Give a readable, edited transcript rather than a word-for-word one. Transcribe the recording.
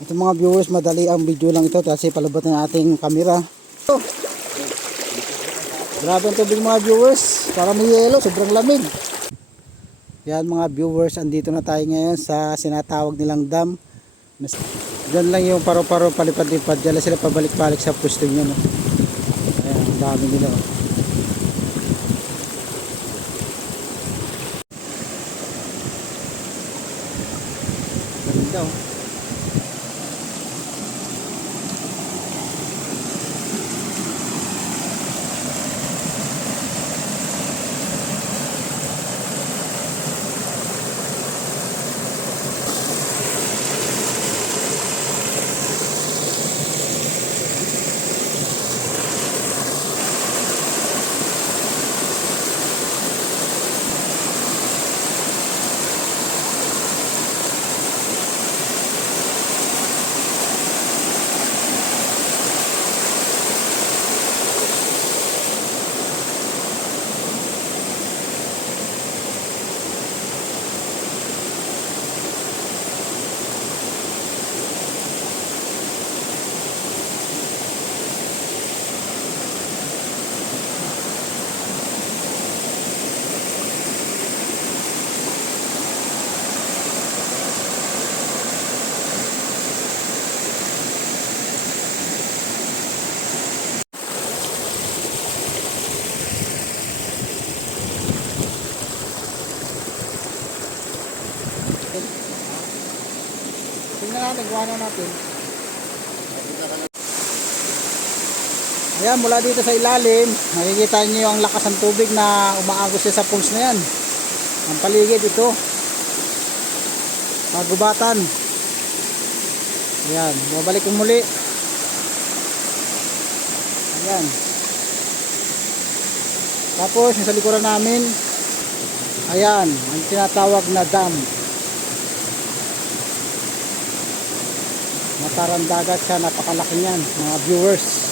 Ito mga viewers, madali ang video lang ito kasi palabot ng ating camera. Oh, grabe ang tubig mga viewers, para may yelo, sobrang lamig. Yan mga viewers, andito na tayo ngayon sa sinatawag nilang dam. Diyan lang yung paro-paro palipad-lipad, diyan sila pabalik-balik sa pwesto niya, no? Ayan, ang dami nila, oh. Ganda, oh. Tingnan natin, gawa na natin. Ayan, mula dito sa ilalim, nakikita niyo ang lakas ng tubig na umaagos sa pools na yan. Ang paligid ito, magubatan. Ayan, babalik ko muli. Ayan. Tapos, yung sa likuran namin, ayan, ang tinatawag na dam. Matarang dagat siya, napakalaki niyan, mga viewers.